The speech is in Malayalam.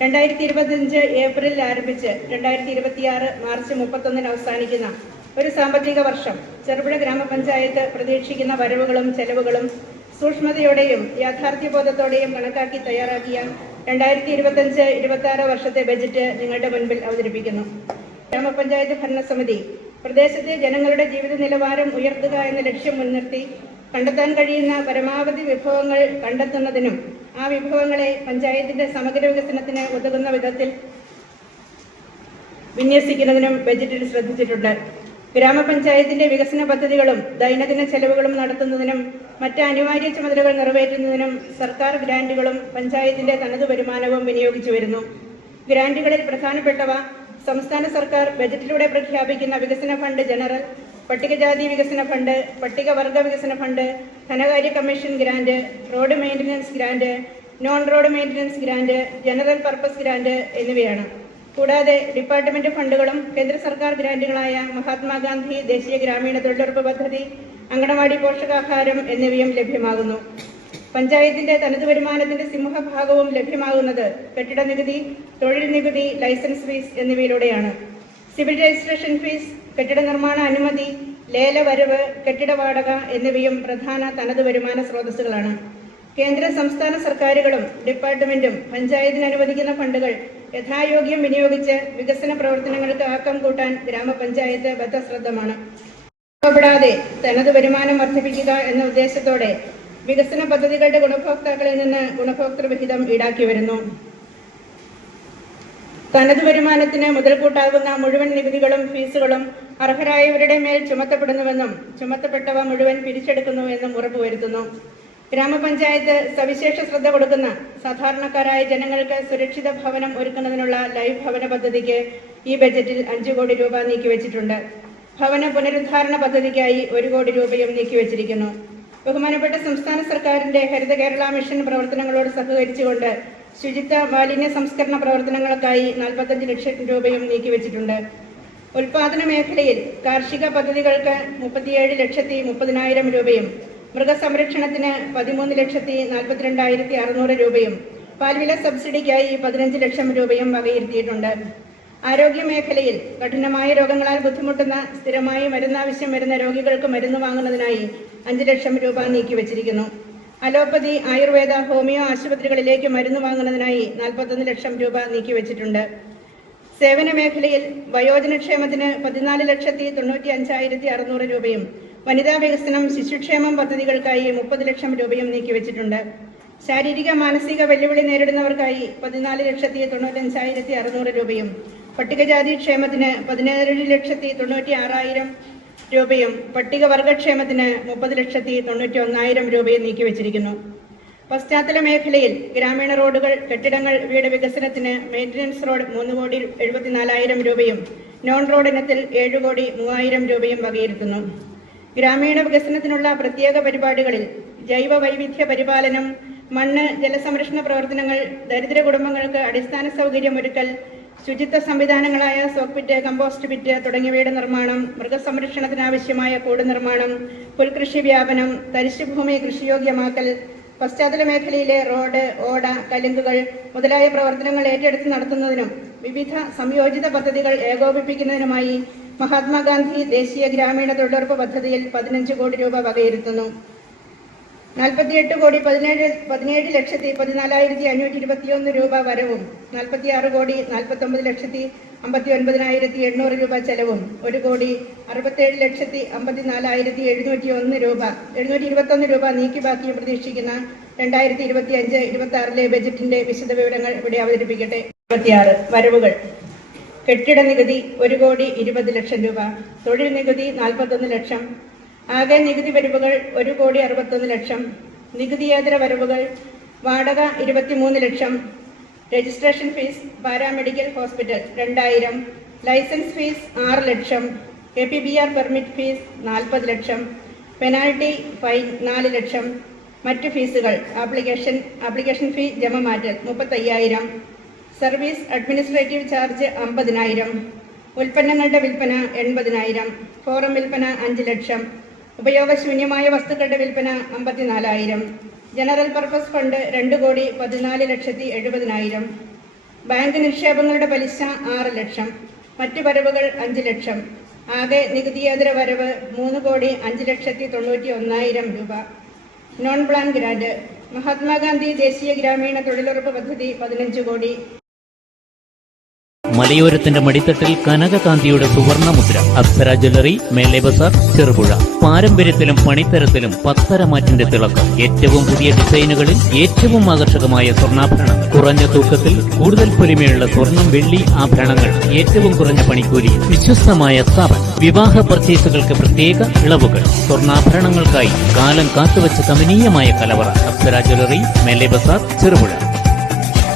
2025 ഏപ്രിലിൽ ആരംഭിച്ച് 2026 മാർച്ച് 31 അവസാനിക്കുന്ന ഒരു സാമ്പത്തിക വർഷം ചെറുപുഴ ഗ്രാമപഞ്ചായത്ത് പ്രതീക്ഷിക്കുന്ന വരവുകളും ചെലവുകളും സൂക്ഷ്മതയോടെയും യാഥാർത്ഥ്യബോധത്തോടെയും കണക്കാക്കി തയ്യാറാക്കിയ 2025-26 വർഷത്തെ ബജറ്റ് നിങ്ങളുടെ മുൻപിൽ അവതരിപ്പിക്കുന്നു. ഗ്രാമപഞ്ചായത്ത് ഭരണസമിതി പ്രദേശത്തെ ജനങ്ങളുടെ ജീവിത നിലവാരം ഉയർത്തുക എന്ന ലക്ഷ്യം മുൻനിർത്തി കണ്ടെത്താൻ കഴിയുന്ന പരമാവധി വിഭവങ്ങൾ കണ്ടെത്തുന്നതിനും ആ വിഭവങ്ങളെ പഞ്ചായത്തിന്റെ സമഗ്ര വികസനത്തിന് ഉതകുന്ന വിധത്തിൽ വിന്യസിക്കുന്നതിനും ബജറ്റിൽ ശ്രദ്ധിച്ചിട്ടുണ്ട്. ഗ്രാമപഞ്ചായത്തിന്റെ വികസന പദ്ധതികളും ദൈനംദിന ചെലവുകളും നടത്തുന്നതിനും മറ്റ് അനിവാര്യ ചുമതലകൾ നിറവേറ്റുന്നതിനും സർക്കാർ ഗ്രാന്റുകളും പഞ്ചായത്തിന്റെ തനത് വരുമാനവും വിനിയോഗിച്ചു വരുന്നു. ഗ്രാന്റുകളിൽ പ്രധാനപ്പെട്ടവ സംസ്ഥാന സർക്കാർ ബജറ്റിലൂടെ പ്രഖ്യാപിക്കുന്ന വികസന ഫണ്ട് ജനറൽ, പട്ടികജാതി വികസന ഫണ്ട്, പട്ടികവർഗ വികസന ഫണ്ട്, ധനകാര്യ commission grant, road maintenance grant, non road maintenance grant, general purpose grant എന്നിവയാണ്. കൂടാതെ ഡിപ്പാർട്ട്മെന്റ് ഫണ്ടുകളും കേന്ദ്ര സർക്കാർ ഗ്രാന്റുകളായ മഹാത്മാഗാന്ധി ദേശീയ ഗ്രാമീണ തൊഴിലുറപ്പ് പദ്ധതി, അങ്കണവാടി പോഷകാഹാരം എന്നിവയും ലഭ്യമാകുന്നു. പഞ്ചായത്തിന്റെ തനത് വരുമാനത്തിന്റെ സിംഹഭാഗവും ലഭ്യമാകുന്നത് കെട്ടിട നികുതി, തൊഴിൽ നികുതി, ലൈസൻസ് ഫീസ് എന്നിവയിലൂടെയാണ്. സിവിൽ രജിസ്ട്രേഷൻ ഫീസ്, കെട്ടിട നിർമ്മാണ അനുമതി, ലേല വരവ്, കെട്ടിട വാടക എന്നിവയും പ്രധാന തനത് വരുമാന സ്രോതസ്സുകളാണ്. കേന്ദ്ര സംസ്ഥാന സർക്കാരുകളും ഡിപ്പാർട്ട്മെന്റും പഞ്ചായത്തിന് അനുവദിക്കുന്ന ഫണ്ടുകൾ യഥായോഗ്യം വിനിയോഗിച്ച് വികസന പ്രവർത്തനങ്ങൾക്ക് ആക്കം കൂട്ടാൻ ഗ്രാമപഞ്ചായത്ത് ബദ്ധശ്രദ്ധമാണ്. പ്പെടാതെ തനത് വരുമാനം വർദ്ധിപ്പിക്കുക എന്ന ഉദ്ദേശത്തോടെ വികസന പദ്ധതികളുടെ ഗുണഭോക്താക്കളിൽ നിന്ന് ഗുണഭോക്തൃ വിഹിതം ഈടാക്കി വരുന്നു. തനത് വരുമാനത്തിന് മുതൽക്കൂട്ടാകുന്ന മുഴുവൻ നികുതികളും ഫീസുകളും അർഹരായവരുടെ മേൽ ചുമത്തപ്പെടുന്നുവെന്നും ചുമത്തപ്പെട്ടവ മുഴുവൻ പിരിച്ചെടുക്കുന്നുവെന്നും ഉറപ്പുവരുത്തുന്നു. ഗ്രാമപഞ്ചായത്ത് സവിശേഷ ശ്രദ്ധ കൊടുക്കുന്ന സാധാരണക്കാരായ ജനങ്ങൾക്ക് സുരക്ഷിത ഭവനം ഒരുക്കുന്നതിനുള്ള ലൈഫ് ഭവന പദ്ധതിക്ക് ഈ ബജറ്റിൽ 5 കോടി രൂപ നീക്കിവച്ചിട്ടുണ്ട്. ഭവന പുനരുദ്ധാരണ പദ്ധതിക്കായി 1 കോടി രൂപയും നീക്കിവച്ചിരിക്കുന്നു. ബഹുമാനപ്പെട്ട സംസ്ഥാന സർക്കാരിന്റെ ഹരിത കേരള മിഷൻ പ്രവർത്തനങ്ങളോട് സഹകരിച്ചുകൊണ്ട് ശുചിത്വ മാലിന്യ സംസ്കരണ പ്രവർത്തനങ്ങൾക്കായി 45 ലക്ഷം രൂപയും നീക്കിവച്ചിട്ടുണ്ട്. ഉൽപാദന മേഖലയിൽ കാർഷിക പദ്ധതികൾക്ക് 37,30,000 രൂപയും, മൃഗസംരക്ഷണത്തിന് 13,42,600 രൂപയും, പാൽവില സബ്സിഡിക്കായി 15 ലക്ഷം രൂപയും വകയിരുത്തിയിട്ടുണ്ട്. ആരോഗ്യ മേഖലയിൽ കഠിനമായ രോഗങ്ങളാൽ ബുദ്ധിമുട്ടുന്ന സ്ഥിരമായി മരുന്നാവശ്യം വരുന്ന രോഗികൾക്ക് മരുന്ന് വാങ്ങുന്നതിനായി 5 ലക്ഷം രൂപ നീക്കിവച്ചിരിക്കുന്നു. അലോപ്പതി, ആയുർവേദ, ഹോമിയോ ആശുപത്രികളിലേക്ക് മരുന്ന് വാങ്ങുന്നതിനായി 41 ലക്ഷം രൂപ നീക്കിവച്ചിട്ടുണ്ട്. സേവന മേഖലയിൽ വയോജനക്ഷേമത്തിന് 14,95,600 രൂപയും, വനിതാ വികസനം, ശിശുക്ഷേമം പദ്ധതികൾക്കായി 30 ലക്ഷം രൂപയും നീക്കിവച്ചിട്ടുണ്ട്. ശാരീരിക മാനസിക വെല്ലുവിളി നേരിടുന്നവർക്കായി 14,95,600 രൂപയും, പട്ടികജാതി ക്ഷേമത്തിന് 17,96,000 രൂപയും, പട്ടികവർഗക്ഷേമത്തിന് 30,91,000 രൂപയും നീക്കിവച്ചിരിക്കുന്നു. പശ്ചാത്തല മേഖലയിൽ ഗ്രാമീണ റോഡുകൾ, കെട്ടിടങ്ങൾ, വീട് വികസനത്തിന് മെയിൻ്റനൻസ് റോഡ് 3,74,000 രൂപയും, നോൺ റോഡ് ഇനത്തിൽ 7,03,000 രൂപയും വകയിരുത്തുന്നു. ഗ്രാമീണ വികസനത്തിനുള്ള പ്രത്യേക പരിപാടികളിൽ ജൈവ വൈവിധ്യ പരിപാലനം, മണ്ണ് ജലസംരക്ഷണ പ്രവർത്തനങ്ങൾ, ദരിദ്ര കുടുംബങ്ങൾക്ക് അടിസ്ഥാന സൗകര്യമൊരുക്കൽ, ശുചിത്വ സംവിധാനങ്ങളായ സോക്ക് പിറ്റ്, കമ്പോസ്റ്റ് പിറ്റ് തുടങ്ങിയവയുടെ നിർമ്മാണം, മൃഗസംരക്ഷണത്തിനാവശ്യമായ കൂട് നിർമ്മാണം, പുൽകൃഷി വ്യാപനം, തരിശുഭൂമി കൃഷിയോഗ്യമാക്കൽ, പശ്ചാത്തല മേഖലയിലെ റോഡ്, ഓട, കലുങ്കുകൾ മുതലായ പ്രവർത്തനങ്ങൾ ഏറ്റെടുത്ത് നടത്തുന്നതിനും വിവിധ സംയോജിത പദ്ധതികൾ ഏകോപിപ്പിക്കുന്നതിനുമായി മഹാത്മാഗാന്ധി ദേശീയ ഗ്രാമീണ തൊഴിലുറപ്പ് പദ്ധതിയിൽ 15 കോടി രൂപ വകയിരുത്തുന്നു. 48,17,14,521 രൂപ വരവും 46,49,59,800 രൂപ ചെലവും 1,67,54,721 രൂപ നീക്കി ബാക്കിയും പ്രതീക്ഷിക്കുന്ന 2025-26 ബജറ്റിന്റെ വിശദവിവരങ്ങൾ ഇവിടെ അവതരിപ്പിക്കട്ടെ. 26 വരവുകൾ: കെട്ടിട നികുതി 1,20,00,000 രൂപ, തൊഴിൽ നികുതി 41 ലക്ഷം, ആകെ നികുതി വരവുകൾ 1,61 ലക്ഷം, നികുതിയേതര വരവുകൾ: വാടക 23 lakh, registration fees paramedical hospital 2,000, licence fees 6 lakh, KPBR permit fees 40 lakh, penalty fine 4 lakh, മറ്റ് ഫീസുകൾ ആപ്ലിക്കേഷൻ ഫീ ജമ മാറ്റൽ 35,000, സർവീസ് അഡ്മിനിസ്ട്രേറ്റീവ് ചാർജ് 50,000, ഉൽപ്പന്നങ്ങളുടെ വിൽപ്പന 80,000, ഫോറം വിൽപ്പന 5 ലക്ഷം, ഉപയോഗശൂന്യമായ വസ്തുക്കളുടെ വിൽപ്പന 54,000, ജനറൽ പർപ്പസ് ഫണ്ട് 2,14,70,000, ബാങ്ക് നിക്ഷേപങ്ങളുടെ പലിശ 6 ലക്ഷം. മറ്റ് വരവുകൾ 5 ലക്ഷം. ആകെ നികുതിയേതര വരവ് 3,05,91,000 രൂപ. Non plan grant. മഹാത്മാഗാന്ധി ദേശീയ ഗ്രാമീണ തൊഴിലുറപ്പ് പദ്ധതി 15 കോടി. മലയോരത്തിന്റെ മടിത്തട്ടിൽ കനകകാന്തിയുടെ സുവർണമുദ്ര. അപ്സര ജ്വല്ലറി, മേലെ ബസാർ, ചെറുപുഴ. പാരമ്പര്യത്തിലും പണിത്തരത്തിലും പത്തരമാറ്റിന്റെ തിളക്കം. ഏറ്റവും പുതിയ ഡിസൈനുകളിൽ ഏറ്റവും ആകർഷകമായ സ്വർണ്ണാഭരണം. കുറഞ്ഞ തൂക്കത്തിൽ കൂടുതൽ പൊലിമയുള്ള സ്വർണം, വെള്ളി ആഭരണങ്ങൾ. ഏറ്റവും കുറഞ്ഞ പണിക്കൂലി. വിശ്വസ്തമായ സ്ഥാപനം. വിവാഹ പർച്ചേസുകൾക്ക് പ്രത്യേക ഇളവുകൾ. സ്വർണ്ണാഭരണങ്ങൾക്കായി കാലം കാത്തുവച്ച കമനീയമായ കലവറ. അപ്സര ജ്വല്ലറി, മേലെ ബസാർ, ചെറുപുഴ.